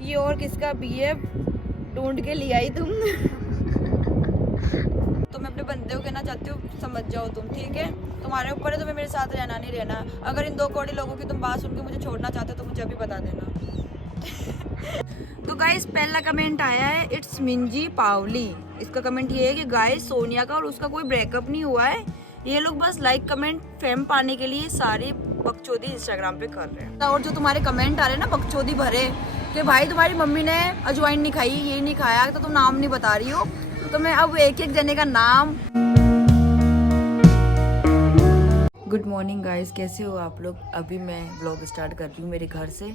ये और किसका बीएफ ढूंढ के ले आई तुम। तो मैं अपने बंदे को कहना चाहती हूँ समझ जाओ तुम, ठीक है? तुम्हारे ऊपर है, तुम्हें मेरे साथ रहना नहीं रहना। अगर इन 2 कौड़ी लोगों की तुम बात सुन के मुझे छोड़ना चाहते हो तो मुझे अभी बता देना। तो गाइस पहला कमेंट आया है, इट्स मिंजी पावली। इसका कमेंट ये है कि गाइस सोनिया का और उसका कोई ब्रेकअप नहीं हुआ है, ये लोग बस लाइक कमेंट फेम पाने के लिए सारी बकचोदी इंस्टाग्राम पे कर रहे हैं। और जो तुम्हारे कमेंट आ रहे हैं ना बकचोदी भरे कि भाई तुम्हारी मम्मी ने अजवाइन नहीं खाई, ये नहीं खाया, तो तुम नाम नहीं बता रही हो, तो मैं अब एक एक जने का नाम। गुड मॉर्निंग गाइस, कैसे हो आप लोग? अभी मैं व्लॉग स्टार्ट कर रही हूँ मेरे घर से,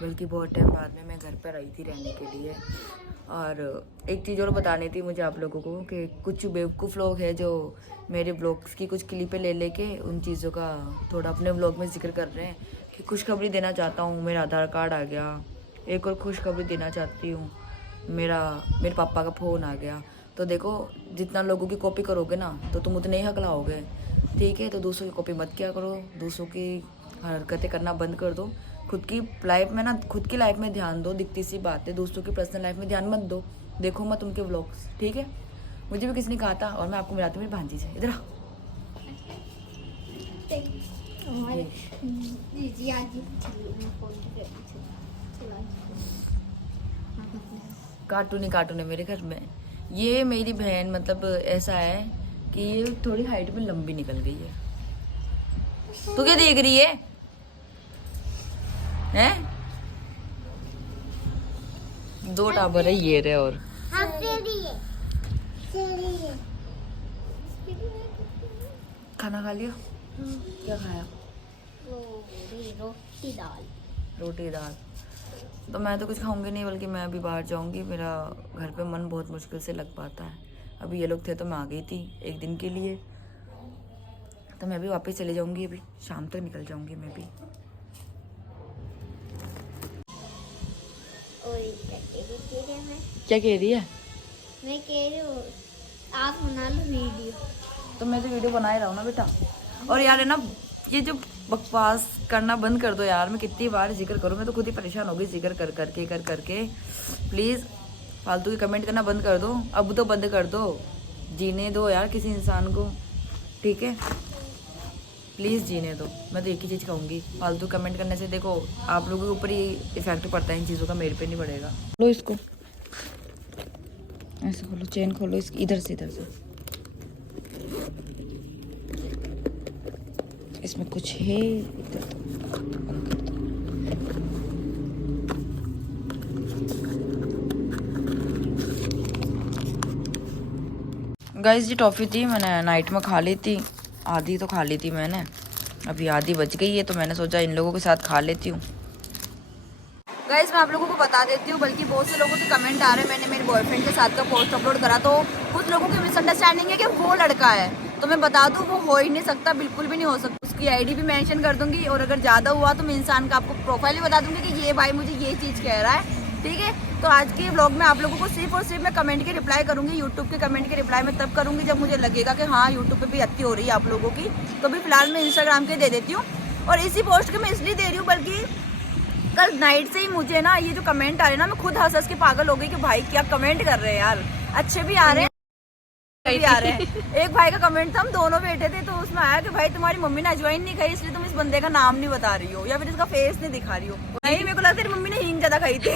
बल्कि बहुत टाइम बाद में मैं घर पर आई थी रहने के लिए। और एक चीज़ और बतानी थी मुझे आप लोगों को कि कुछ बेवकूफ़ लोग हैं जो मेरे ब्लॉग्स की कुछ क्लिपें ले लेके उन चीज़ों का थोड़ा अपने ब्लॉग में जिक्र कर रहे हैं कि खुशखबरी देना चाहता हूँ, मेरा आधार कार्ड आ गया। एक और खुशखबरी देना चाहती हूँ, मेरे पापा का फ़ोन आ गया। तो देखो, जितना लोगों की कॉपी करोगे ना तो तुम उतने ही हकलाओगे, ठीक है? तो दूसरों की कॉपी मत किया करो, दूसरों की हरकतें करना बंद कर दो। खुद की लाइफ में ना, खुद की लाइफ में ध्यान दो, दिखती सी बात है। दूसरों की पर्सनल लाइफ में ध्यान मत दो, देखो मत उनके व्लॉग्स, ठीक है? मुझे भी किसी ने कहा था और मैं आपको मिलाती हूँ मेरी भांजी से। इधर कार्टून है मेरे घर में। ये मेरी बहन मतलब ऐसा है कि ये थोड़ी हाइट में लंबी निकल गई है। तू क्या देख रही है? हैं? 2 टाबर है ये रहे। और खाना खा लिया? क्या खाया? रोटी दाल। तो मैं तो कुछ खाऊंगी नहीं, बल्कि मैं अभी बाहर जाऊंगी। मेरा घर पे मन बहुत मुश्किल से लग पाता है। अभी ये लोग थे तो मैं आ गई थी एक दिन के लिए, तो मैं भी वापस चले जाऊंगी। अभी शाम तक निकल जाऊंगी मैं भी। क्या कह रही है? मैं कह रही हूँ आप बना लो वीडियो। तो मैं तो वीडियो बना ही रहा हूँ ना बेटा। और यार है ना, ये जो बकवास करना बंद कर दो यार। मैं कितनी बार जिक्र करूँ, मैं तो खुद ही परेशान हो गई जिक्र कर करके। प्लीज़ फालतू की कमेंट करना बंद कर दो, अब तो बंद कर दो। जीने दो यार किसी इंसान को, ठीक है? प्लीज़ जीने दो। मैं तो एक ही चीज़ कहूँगी, फालतू कमेंट करने से देखो आप लोगों के ऊपर ही इफेक्ट पड़ता है इन चीज़ों का, मेरे पे नहीं पड़ेगा। लो इसको ऐसे खोलो, चेन खोलो इसकी, इधर से इसमें कुछ है। गाइस, ये टॉफ़ी थी, मैंने नाइट में खा ली थी। आधी तो खा ली थी मैंने, अभी आधी बच गई है, तो मैंने सोचा इन लोगों के साथ खा लेती हूँ। गाइस, मैं आप लोगों को बता देती हूँ, बल्कि बहुत से लोगों के कमेंट आ रहे हैं। मैंने मेरे बॉयफ्रेंड के साथ का पोस्ट अपलोड करा, तो कुछ लोगों की मिसअंडरस्टैंडिंग है कि वो लड़का है। तो मैं बता दूँ, वो हो ही नहीं सकता, बिल्कुल भी नहीं हो सकता। उसकी आईडी भी मेंशन कर दूंगी, और अगर ज़्यादा हुआ तो मैं इंसान का आपको प्रोफाइल भी बता दूंगी कि ये भाई मुझे ये चीज़ कह रहा है, ठीक है? तो आज के व्लॉग में आप लोगों को सिर्फ और सिर्फ मैं कमेंट के रिप्लाई करूंगी। यूट्यूब के कमेंट के रिप्लाई मैं तब करूंगी जब मुझे लगेगा कि हाँ यूट्यूब पे भी अति हो रही है आप लोगों की। तो भी फिलहाल मैं इंस्टाग्राम के दे देती हूँ। और इसी पोस्ट के मैं इसलिए दे रही हूँ, बल्कि कल नाइट से ही मुझे ना ये जो कमेंट आ रहे हैं ना, मैं खुद हंस के पागल हो गई कि भाई क्या कमेंट कर रहे हैं यार। अच्छे भी आ रहे हैं, भी आ रहे हैं। एक भाई का कमेंट था, हम दोनों बैठे थे, तो उसमें आया कि भाई तुम्हारी मम्मी ने अजवाइन नहीं खाई इसलिए तुम इस बंदे का नाम नहीं बता रही हो, या फिर इसका फेस नहीं दिखा रही हो। नहीं, मेरे को लगता है तेरी मम्मी ने हींग ज्यादा खाई थी।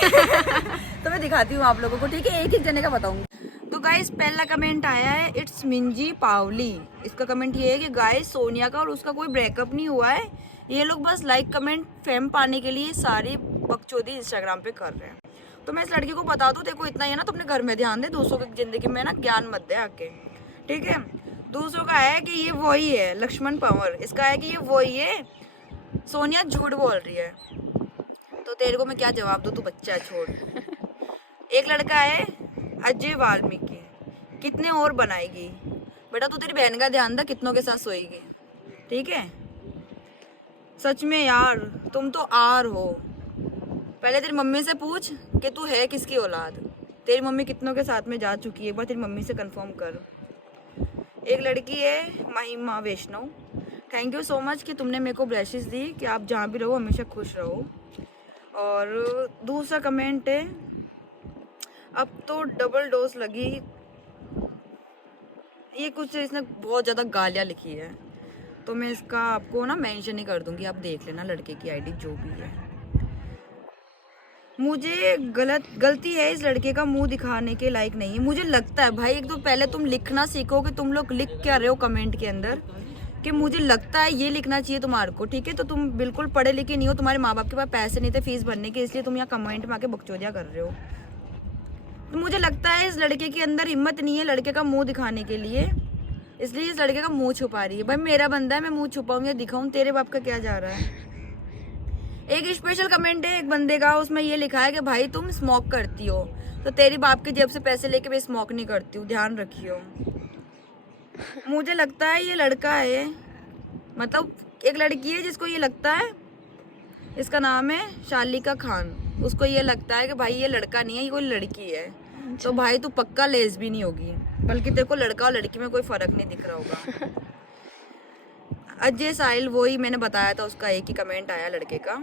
तो मैं दिखाती हूँ आप लोगों को, ठीक है? एक एक जने का बताऊंगी। तो गाइस पहला कमेंट आया है, इट्स मिंजी पावली। इसका कमेंट ये है कि गाइस सोनिया का और उसका कोई ब्रेकअप नहीं हुआ है, ये लोग बस लाइक कमेंट फेम पाने के लिए सारी बकचोदी इंस्टाग्राम पे कर रहे हैं। तो मैं इस लड़की को बता दूं, देखो इतना ही है ना, तो अपने घर में ध्यान दे, दूसरों की जिंदगी में ना ज्ञान मत दे आके, ठीक है? दूसरों का है कि ये वही है लक्ष्मण पंवर, इसका है कि ये वही है सोनिया झूठ बोल रही है। तो तेरे को मैं क्या जवाब दूं, तू बच्चा है, छोड़। एक लड़का है अजय वाल्मीकि, कितने और बनाएगी बेटा? तू तेरी बहन का ध्यान दे, कितनों के साथ सोएगी, ठीक है? सच में यार तुम तो आर हो। पहले तेरी मम्मी से पूछ कि तू है किसकी औलाद। तेरी मम्मी कितनों के साथ में जा चुकी है, एक बार तेरी मम्मी से कंफर्म कर। एक लड़की है महिमा वैष्णव, थैंक यू सो मच कि तुमने मेरे को ब्लेसिस दी कि आप जहाँ भी रहो हमेशा खुश रहो। और दूसरा कमेंट है, अब तो डबल डोज लगी। ये कुछ इसने बहुत ज़्यादा गालियाँ लिखी है, तो मैं इसका आपको ना मेंशन ही कर दूंगी, आप देख लेना लड़के की आईडी जो भी है। मुझे गलती है इस लड़के का मुंह दिखाने के लायक नहीं है। मुझे लगता है भाई, एक तो पहले तुम लिखना सीखो कि तुम लोग लिख क्या रहे हो कमेंट के अंदर, कि मुझे लगता है ये लिखना चाहिए तुम्हारे को, ठीक है। तो तुम बिल्कुल पढ़े लिखे नहीं हो, तुम्हारे माँ बाप के पास पैसे नहीं थे फीस भरने के, इसलिए तुम यहाँ कमेंट में आके बकचोदिया कर रहे हो। तो मुझे लगता है इस लड़के के अंदर हिम्मत नहीं है लड़के का मुंह दिखाने के लिए, इसलिए इस लड़के का मुंह छुपा रही है। भाई मेरा बंदा है, मैं मुंह छुपाऊं या दिखाऊं, तेरे बाप का क्या जा रहा है। एक स्पेशल कमेंट है एक बंदे का, उसमें ये लिखा है कि भाई तुम स्मोक करती हो, तो तेरी बाप की जेब से पैसे लेके मैं स्मोक नहीं करती हूँ, ध्यान रखियो। मुझे लगता है ये लड़का है, मतलब एक लड़की है जिसको ये लगता है, इसका नाम है शालिका खान, उसको ये लगता है कि भाई ये लड़का नहीं है, ये कोई लड़की है। तो भाई तू पक्का लेस्बी नहीं होगी, बल्कि तेरे को लड़का और लड़की में कोई फर्क नहीं दिख रहा होगा। अजय साहिल, वही मैंने बताया था, उसका एक ही कमेंट आया लड़के का,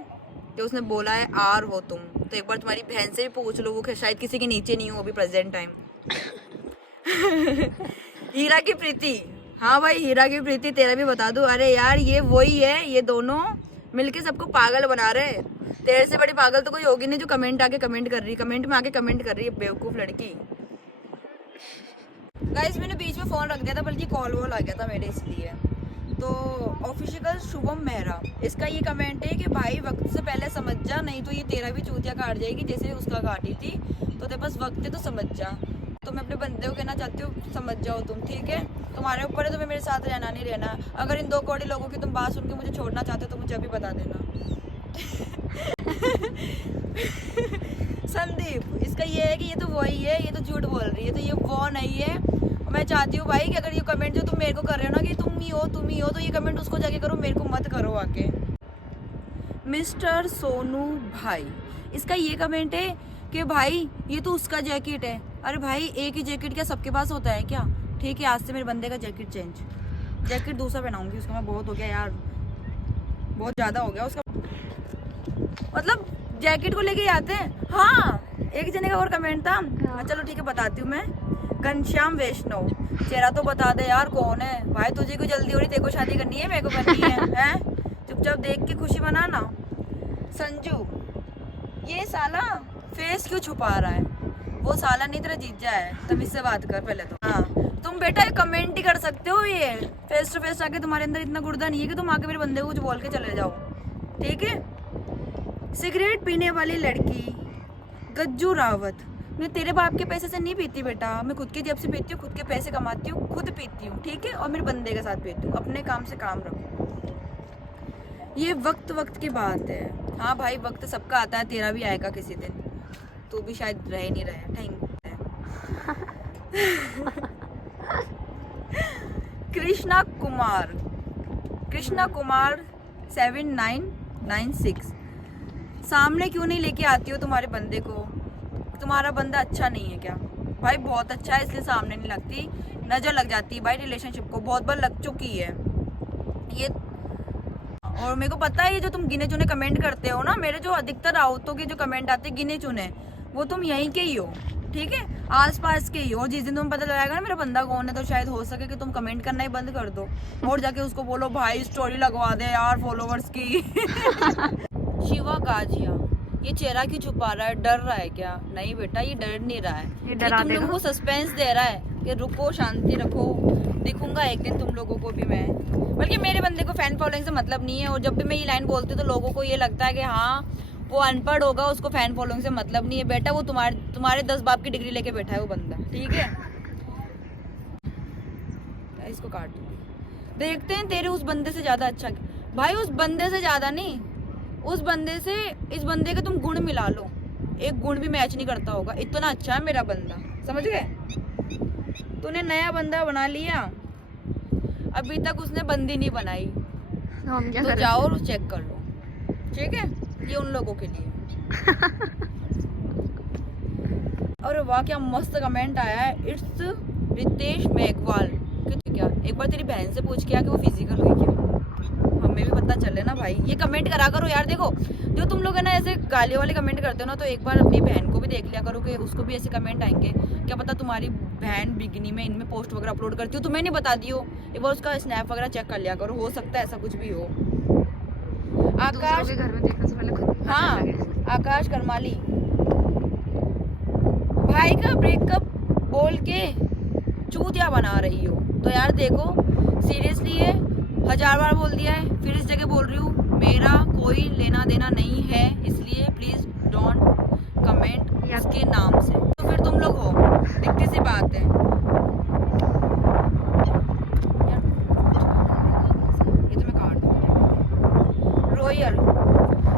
कि उसने बोला है आर हो तुम, तो एक बार तुम्हारी बहन से भी पूछ लो, वो शायद किसी के नीचे नहीं हो अभी प्रेजेंट टाइम। हीरा की प्रीति, हाँ भाई हीरा की प्रीति, तेरा भी बता दूं। अरे यार ये वही है, ये दोनों मिलके सबको पागल बना रहे हैं। तेरे से बड़ी पागल तो कोई होगी नहीं जो कमेंट आके कमेंट कर रही है, कमेंट में आके कमेंट कर रही है, बेवकूफ लड़की। गाइस मैंने बीच में फोन रख दिया था, बल्कि कॉल वॉल आ गया था मेरे, इसलिए। तो ऑफिशियल शुभम मेहरा, इसका ये कमेंट है कि भाई वक्त से पहले समझ जा, नहीं तो ये तेरा भी चूतिया काट जाएगी जैसे उसका काटी थी, तो तेरे पास वक्त है तो समझ जा। तो मैं अपने बंदे को कहना चाहती हूँ समझ जाओ तुम, ठीक है। तुम्हारे ऊपर है तुम्हें मेरे साथ रहना नहीं रहना। अगर इन 2 कौड़ी लोगों की तुम बात सुन के मुझे छोड़ना चाहते हो तो मुझे अभी बता देना। संदीप, इसका ये है कि ये तो वही है, ये तो झूठ बोल रही है, तो ये वो नहीं है। मैं चाहती हूँ भाई कि अगर ये कमेंट जो तुम मेरे को कर रहे हो ना कि तुम ही हो, तो ये कमेंट उसको जाके करो, मेरे को मत करो आके। मिस्टर सोनू भाई, इसका ये कमेंट है कि भाई ये तो उसका जैकेट है। अरे भाई एक ही जैकेट क्या सबके पास होता है क्या? ठीक है, आज से मेरे बंदे का जैकेट चेंज, जैकेट दूसरा पहनाऊंगी उसका मैं। बहुत हो गया यार, बहुत ज़्यादा हो गया उसका, मतलब जैकेट को लेके आते हैं। हाँ एक जने का और कमेंट था, चलो ठीक है बताती हूँ मैं। घनश्याम वैष्णव, चेहरा तो बता दे यार कौन है भाई, तुझे को जल्दी हो रही, तेरे को शादी करनी है, मेरे को करनी है? चुपचाप देख के खुशी मनाना। संजू, ये साला फेस क्यों छुपा रहा है? वो साला नहीं तेरा जीजा है, तुम इससे बात कर पहले तो। हाँ तुम बेटा कमेंट ही कर सकते हो, ये फेस टू फेस आके तुम्हारे अंदर इतना गुर्दा नहीं है कि तुम आके मेरे बंदे को कुछ बोल के चले जाओ, ठीक है। सिगरेट पीने वाली लड़की गज्जू रावत, मैं तेरे बाप के पैसे से नहीं पीती बेटा, मैं खुद की जेब से पीती हूँ, खुद के पैसे कमाती हूँ, खुद पीती हूँ, ठीक है। और मेरे बंदे के साथ पीती हूँ, अपने काम से काम रखो। ये वक्त की बात है। हाँ भाई वक्त सबका आता है, तेरा भी आएगा किसी दिन, तू भी शायद रह नहीं रहा। थैंक कृष्णा कुमार 7996, सामने क्यों नहीं लेके आती हो तुम्हारे बंदे को? तुम्हारा बंदा अच्छा नहीं है क्या? भाई बहुत अच्छा है, इसलिए सामने नहीं लगती, नजर लग जाती है भाई, रिलेशनशिप को बहुत बार लग चुकी है ये। और मेरे को पता है ये जो तुम गिने चुने कमेंट करते हो ना, मेरे जो अधिकतर औरतों के जो कमेंट आते हैं गिने चुने, वो तुम यहीं के ही हो, ठीक है, आसपास के ही हो। जिस दिन तुम्हें पता लगाएगा ना मेरा बंदा कौन है, तो शायद हो सके कि तुम कमेंट करना ही बंद कर दो और जाके उसको बोलो भाई स्टोरी लगवा दे यार फॉलोवर्स की। शिवा गाजिया, ये चेहरा क्यों छुपा रहा है, डर रहा है क्या? नहीं बेटा ये डर नहीं रहा है, ये तुम लोगों को सस्पेंस दे रहा है कि रुको शांति रखो, दिखूंगा एक दिन तुम लोगों को भी मैं। बल्कि मेरे बंदे को फैन फॉलोइंग से मतलब नहीं है, और जब भी मैं ये लाइन बोलती हूँ तो लोगों को ये लगता है कि हाँ वो अनपढ़ होगा, उसको फैन फॉलोइंग से मतलब नहीं है। बेटा वो तुम्हारे 10 बाप की डिग्री लेके बैठा है वो बंदा, ठीक है। इसको काट देखते हैं तेरे उस बंदे से ज्यादा अच्छा। भाई उस बंदे से ज्यादा नहीं, उस बंदे से इस बंदे के तुम गुण मिला लो, एक गुण भी मैच नहीं करता होगा, इतना अच्छा है मेरा बंदा, समझ गए। तूने नया बंदा बना लिया, अभी तक उसने बंदी नहीं बनाई, तो जाओ और चेक कर लो, ठीक है। ये उन लोगों के लिए। और वाह क्या मस्त कमेंट आया है, इट्स रितेश मेघवाल। क्या एक बार तेरी बहन से पूछ के आ कि वो फिजिकल हुई क्या, हमें भी पता चले ना भाई। ये कमेंट करा करो यार, देखो जो तुम लोग है ना ऐसे गालियों वाले कमेंट करते हो ना, तो एक बार अपनी बहन को भी देख लिया करो कि उसको भी ऐसे कमेंट आएंगे। क्या पता तुम्हारी बहन बिगनी में इनमें पोस्ट वगैरह अपलोड करती हो, तुम्हें नहीं बताती हो, एक बार उसका स्नैप वगैरह चेक कर लिया करो, हो सकता है ऐसा कुछ भी हो। आकाश के घर में देखने से पहले खुद हाँ आकाश करमाली भाई का ब्रेकअप बोल के चूतिया बना रही हो, तो यार देखो सीरियसली ये 1000 बार बोल दिया है, फिर इस जगह बोल रही हूँ, मेरा कोई लेना देना नहीं है, इसलिए प्लीज डोंट कमेंट इसके नाम से। तो फिर तुम लोग हो, दिखती सी बात है। ये तो मैं काट दूँ। रॉयल,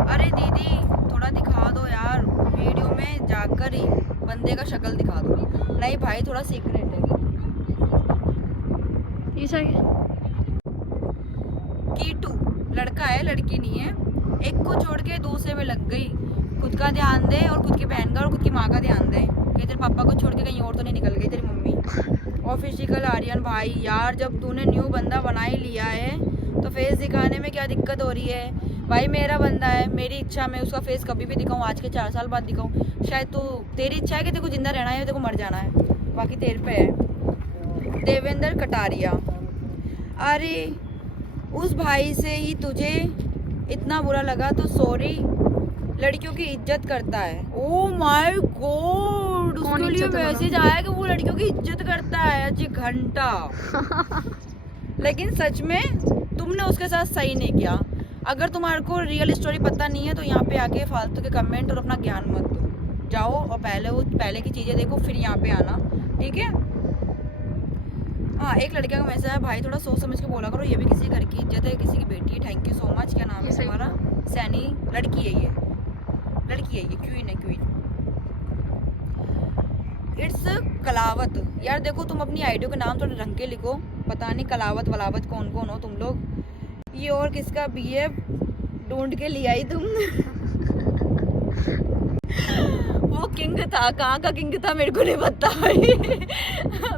अरे दीदी थोड़ा दिखा दो यार, वीडियो में जाकर ही बंदे का शक्ल दिखा दो। नहीं भाई थोड़ा सीक्रेट है। कीटू लड़का है लड़की नहीं है, एक को छोड़ के दूसरे में लग गई। खुद का ध्यान दे और खुद की बहन का और खुद की माँ का ध्यान दे, कि तेरे पापा को छोड़ के कहीं और तो नहीं निकल गई तेरी मम्मी। और फिजिकल आर्यन भाई यार जब तूने न्यू बंदा बना ही लिया है तो फेस दिखाने में क्या दिक्कत हो रही है भाई? मेरा बंदा है, मेरी इच्छा मैं उसका फेस कभी भी दिखाऊं, आज के 4 साल बाद दिखाऊं। शायद तो तेरी इच्छा है कि तेरे को जिंदा रहना है या तेरे को मर जाना है, बाकी तेरे पे है। देवेंद्र कटारिया, अरे उस भाई से ही तुझे इतना बुरा लगा तो सॉरी, लड़कियों की इज्जत करता है। ओह माय गॉड, उसके लिए मैसेज आया कि वो लड़कियों की इज्जत करता है। अजी घंटा लेकिन सच में तुमने उसके साथ सही नहीं किया। अगर तुम्हारे को रियल स्टोरी पता नहीं है तो यहाँ पे आके फालतू के कमेंट और अपना ज्ञान मत दो, जाओ और पहले की चीजें देखो फिर यहाँ पे आना, ठीक है? हाँ एक लड़के का मैसेज है, भाई थोड़ा सोच समझ के बोला करो, ये भी किसी घर की इज्जत है, किसी की बेटी है। Thank you so much. क्या नाम है तुम्हारा? सैनी। लड़की है ये, लड़की है ये, क्वीन है क्वीन। इट्स कलावत। यार देखो तुम अपनी आईडियो के नाम थोड़े ढंग के लिखो, पता नहीं कलावत वलावत कौन कौन हो तुम लोग। ये और किसका बीएफ ढूंढ के लिया ही तुम। वो किंग था, कहाँ का किंग था मेरे को नहीं पता भाई।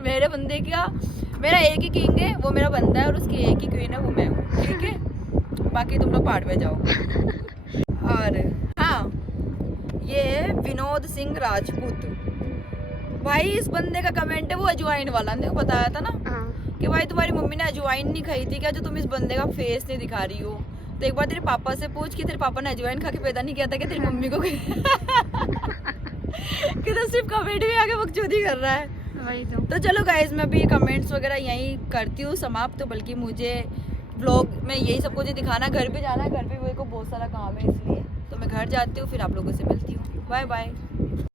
मेरे बंदे का, मेरा एक ही किंग है वो मेरा बंदा है, और उसकी एक ही क्वीन है वो मैं हूँ, ठीक है? बाकी तुम लोग पार्ट में जाओ। और हाँ ये है विनोद सिंह राजपूत। भाई इस बंदे का कमेंट है वो अजवाइन वाला, ने बताया था ना कि भाई तुम्हारी मम्मी ने अजवाइन नहीं खाई थी क्या, जो तुम इस बंदे का फेस नहीं दिखा रही हो? तो एक बार तेरे पापा से पूछ कि तेरे पापा ने अजवाइन खा के पैदा नहीं किया था कि तेरी मम्मी को कि तो सिर्फ कमेंट में आके बकचोदी कर रहा है। वही तो चलो गाइज मैं भी कमेंट्स वगैरह यहीं करती हूँ समाप्त, तो बल्कि मुझे व्लॉग में यही सब कुछ दिखाना, घर पे जाना है, घर पे मेरे को बहुत सारा काम है, इसलिए तो मैं घर जाती हूँ, फिर आप लोगों से मिलती हूँ। Bye bye.